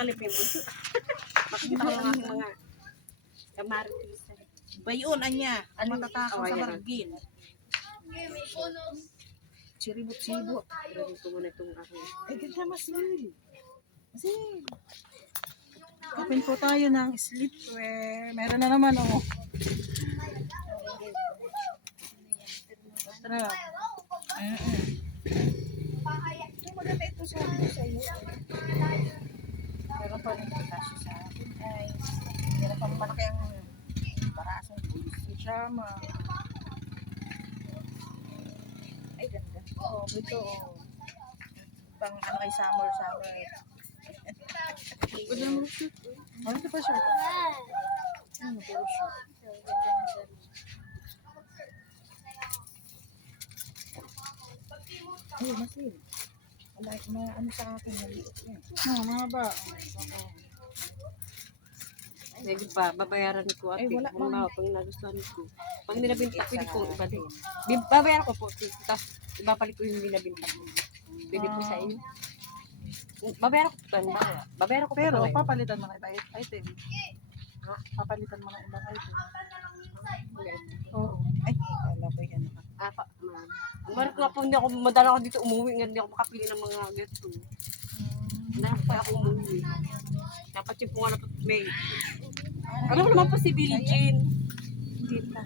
kalip yung buso. Makikita ko lang ang mga kamaritis. Bayon, anya. Ang matatakaw sa ayan. bargin. Siribot-sibot. Pero ko muna itong ako. Ay, ganda masil. Masil. Open po tayo ng sleepwear. Meron na naman, oh. Sarap. Maganda ito sa iyo. Meron pa rin kasi sa akin. Ay, meron pa malaki ang parasong si Shama. Ay, ganda. Oo, ito. Pang ano kay summer. Wala mo shoot. Ano ito pa shirt? Ano, puro shirt. Ay, masil. Wala, ano sa akin, maliit yan. Mahaba. Medyo pa, babayaran ko at Ay, wala, ma'am. pag nagustuhan ko. Pag nilabinta, pwede kong ibalik. Babayaran ko po, tapos ibapalit ko yung nilabinta ko. Pwede po sa inyo. Babayaran ko po ba? Babayaran ko po Pero, ngayon. papalitan mo na ibang item. Ha? Papalitan mo na ibang item. Oo. Ay, wala ba yan? Ang marap nga po, hindi ako madala ko dito umuwi, nga hindi ako makapili ng mga ganito. Hanap pa ako umuwi. Dapat yung punga na po may. Ano naman po si Billie Jean? Hindi pa.